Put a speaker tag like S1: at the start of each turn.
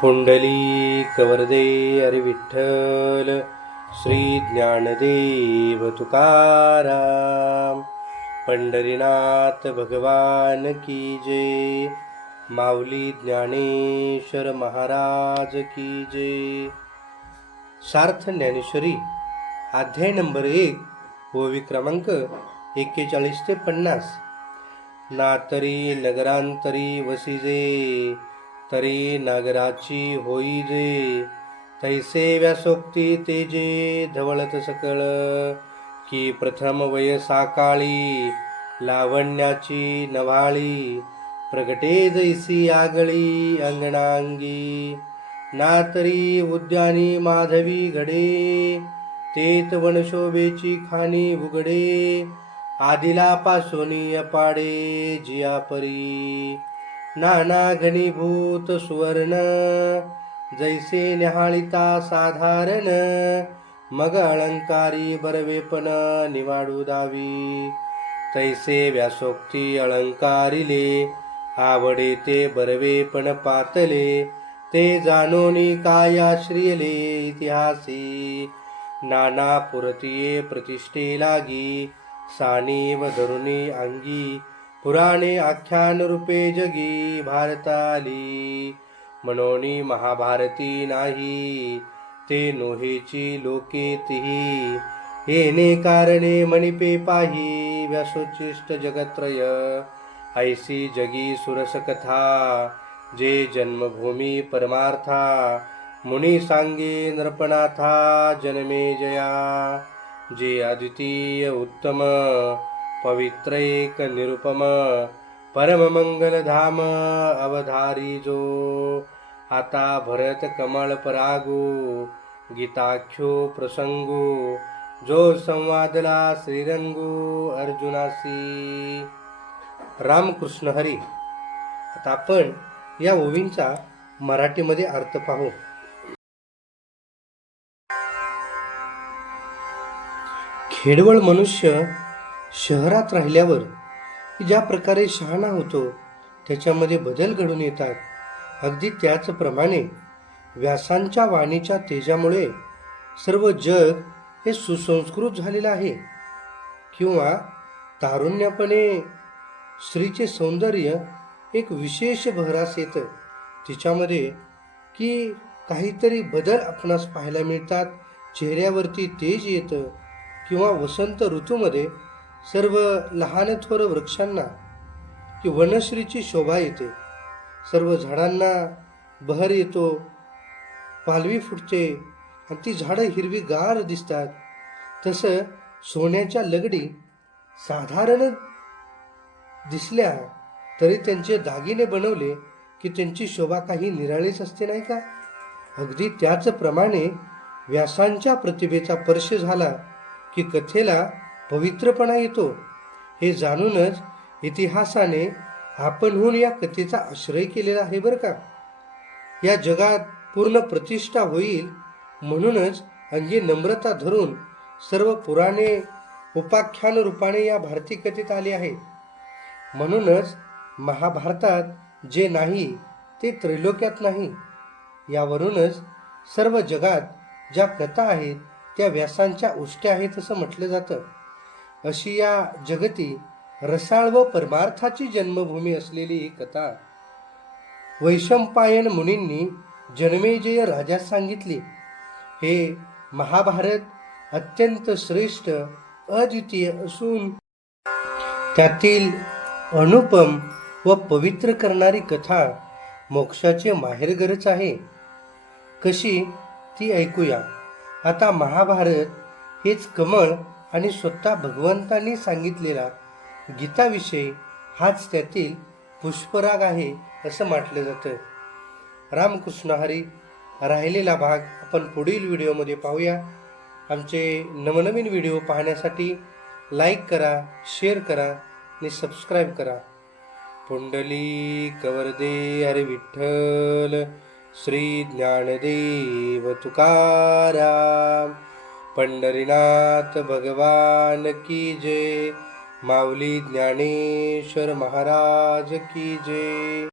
S1: पुंडली कवरदे अरे विठ्ठल श्री ज्ञानदेव तुकाराम पंढरीनाथ भगवान की जय माऊली ज्ञानेश्वर महाराज की जय. सार्थ ज्ञानेश्वरी अध्याय नंबर एक ओवी क्रमांक एक्केचाळीस ते पन्नास. ना तरी नगरांतरी वसिजे तरी नागराची होई जे तैसे व्यासोक्ती तेजे धवळत सकळ. की प्रथम वय साकाळी लावण्याची नव्हाळी प्रगटे जैसी आगळी अंगणांगी. ना तरी उद्यानी माधवी घडे तेत वनशोभेची खाणी उघडे आदिला पासोनी अपाडे जियापरी. नाना घनीभूत सुवर्ण जैसे निहाळिता साधारण मग अलंकारी बरवेपण निवाडू दावी. तैसे व्यासोक्ती अलंकारिले आवडे ते बरवेपण पातले ते जाणोनी काया श्रियले इतिहासी. नाना पुरतीये प्रतिष्ठे लागी सानी व धरुणी अंगी पुराणे आख्यान रूपे जगी भारताली. मनोनी महाभारती नाही ते नोहेची लोके तिही. येणे कारणे मणिपे पाही व्यासोचिष्ट जगत्रय. ऐसी जगी सुरसकथा जे जन्मभूमी परमार्था. मुनी सांगे नृपनाथा जन्मे जया. जे अद्वितीय उत्तम पवित्र एक निरुपम परम मंगल धाम अवधारी जो आता भरत कमळ परागू। गीताख्यो प्रसंगू जो संवादला श्रीरंगू अर्जुनासी। रामकृष्ण हरी आता आपण या ओवींचा मराठीमध्ये अर्थ पाहू. खेडवळ मनुष्य शहरात राहिल्यावर ज्या प्रकारे शहाणा होतो त्याच्यामध्ये बदल घडून येतात. अगदी त्याचप्रमाणे व्यासांच्या वाणीच्या तेजामुळे सर्व जग हे सुसंस्कृत झालेलं आहे. किंवा तारुण्यपणे स्त्रीचे सौंदर्य एक विशेष भरास येतं. तिच्यामध्ये की काहीतरी बदल आपणास पाहायला मिळतात. चेहऱ्यावरती तेज येतं. किंवा वसंत ऋतूमध्ये सर्व लहान थोर वृक्षांना की वनश्रीची शोभा येते. सर्व झाडांना बहर येतो. पालवी फुटते आणि ती झाडं हिरवीगार दिसतात. तसं सोन्याच्या लगडी साधारण दिसल्या तरी त्यांचे दागिने बनवले की त्यांची शोभा काही निराळीच असते नाही का? अगदी त्याचप्रमाणे व्यासांच्या प्रतिभेचा स्पर्श झाला की कथेला पवित्रपणा येतो. हे जाणूनच इतिहासाने आपणहून या कथेचा आश्रय केलेला आहे बरं का? या जगात पूर्ण प्रतिष्ठा होईल म्हणूनच अंगी नम्रता धरून सर्व पुराणे उपाख्यान रूपाने या भारतीय कथेत आले आहे. म्हणूनच महाभारतात जे नाही ते त्रैलोक्यात नाही. यावरूनच सर्व जगात ज्या कथा आहेत त्या व्यासांच्या उष्ट्या आहेत असं म्हटलं जातं. अशी या जगती रसाळ व परमार्थाची जन्मभूमी असलेली ही कथा. वैशंपायन मुनींनी जन्मेजय राजास सांगितली. हे महाभारत अत्यंत श्रेष्ठ अद्वितीय असून त्यातील अनुपम व पवित्र करणारी कथा मोक्षाचे माहेरघरच आहे. कशी? ती ऐकूया. आता महाभारत हेच कमळ आणि स्वतः भगवंतांनी सांगितलेला गीताविषयी हाच त्यातील पुष्पराग आहे असं म्हटलं जातं. रामकृष्ण हरी राहिलेला भाग आपण पुढील व्हिडिओमध्ये पाहूया. आमचे नवनवीन व्हिडिओ पाहण्यासाठी लाईक करा शेअर करा आणि सबस्क्राईब करा. पुंडली कवरदे हरे विठ्ठल श्री ज्ञानदेव तुकाराम. पंढरीनाथ भगवान की जय माऊली ज्ञानेश्वर महाराज की जय.